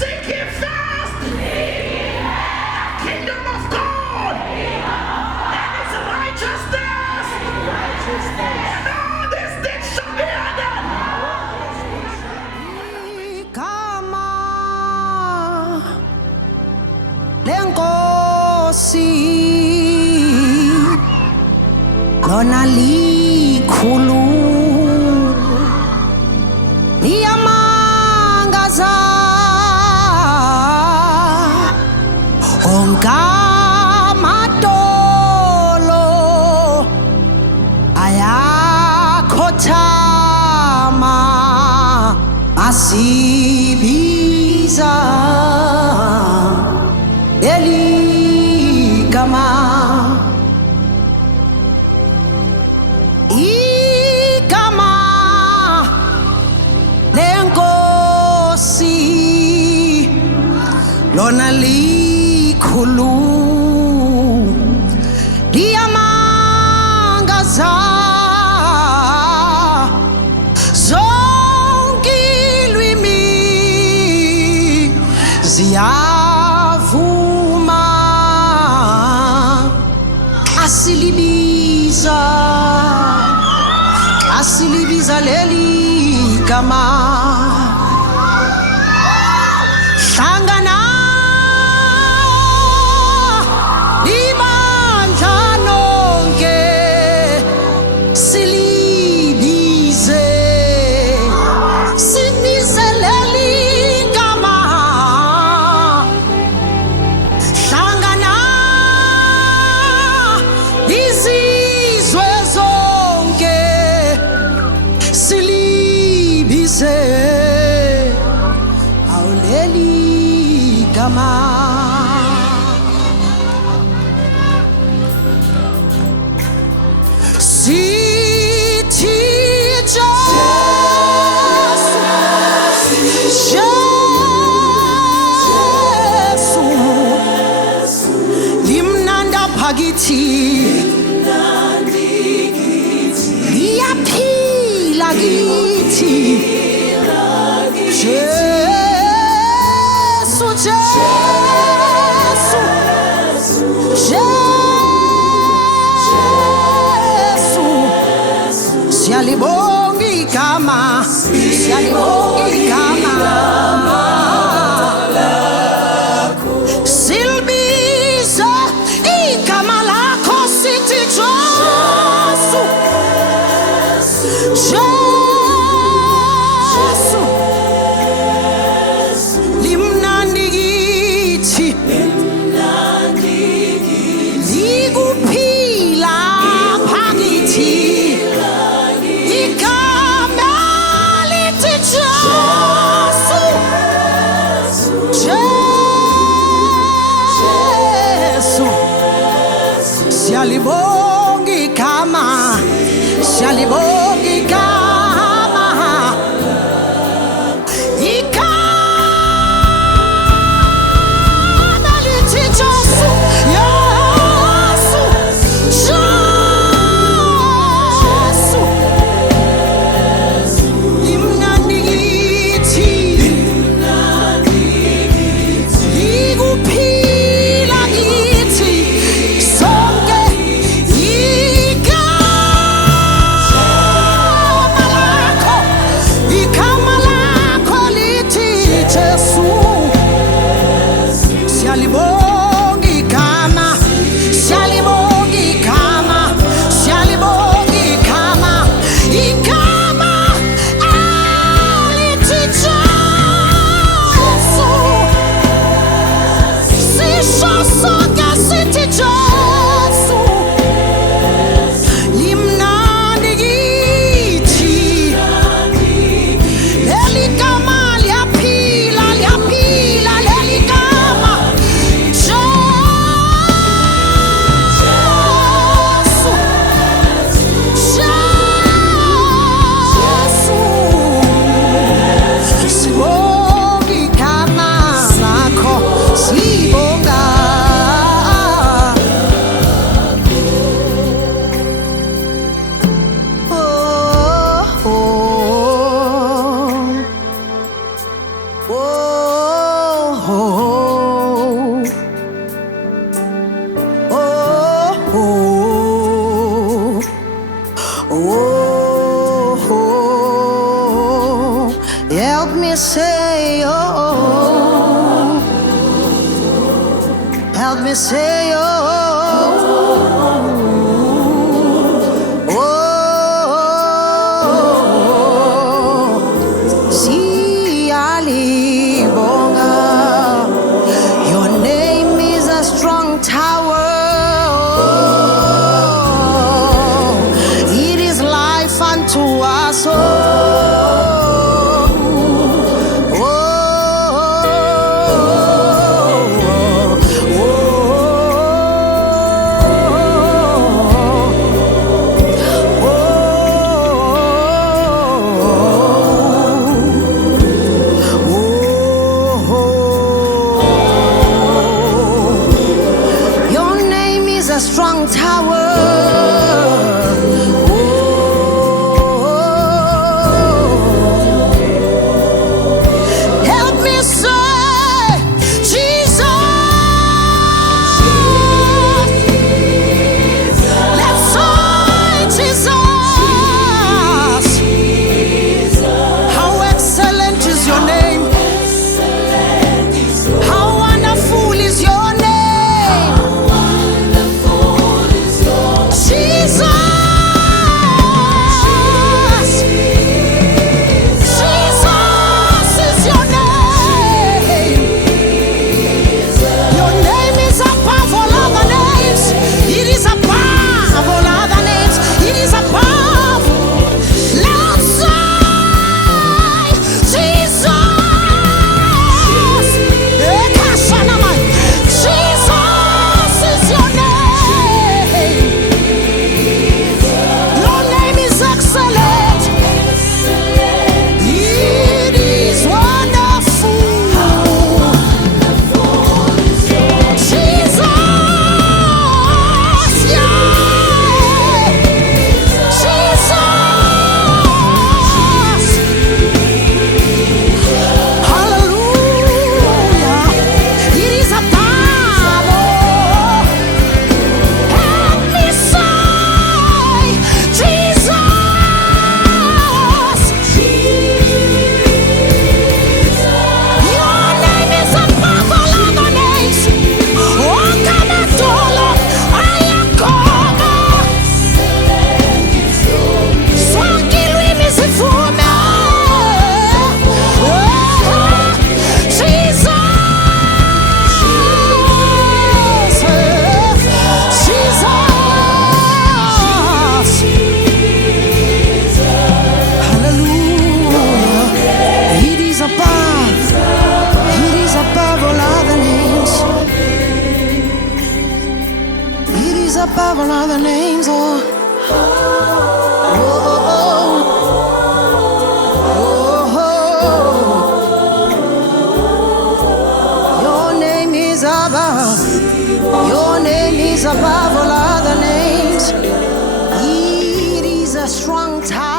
Seek ye first the kingdom of God and its righteousness, and all these things shall be added. Igama lenkosi lona likhulu liyamangaza onkamadolo ayakhothama asibiza eligama igama lenkosi lona likhulu liyamangaza zonke ilwimi ziyavuma asilibiza leli gama hlangana ibandla nonke silibize leli gama hlangana izizwe zonke silibize awuleli gama sithi Jesu limnanda bhakithi liyaphila kithi Jesu siyalibonga igama lakho silbiza igama lakho sithi Jesu limnandi kithi likuphila phakithi igama lithi Jesu siyalibonga igama igama lithi Jesu limnandi kithi likuphila kithi sonke igama lakho lithi Jesu siyalibonga igama igama alithi Jesu sisho sonke sithi Jesu limnandi kithi leli gama liyaphila leli gama Jesu sibonga igama lakho sibonga oh say, oh. Help me say, oh. Oh. Siyalibonga. Your name is a strong tower. It is life unto us. Strong tower. Oh. Help me say, Jesus. Let's say, Jesus. How excellent is your name. How wonderful is your name. Above all other names, oh. Your name is above. Your name is above all other names. It is a strong tower.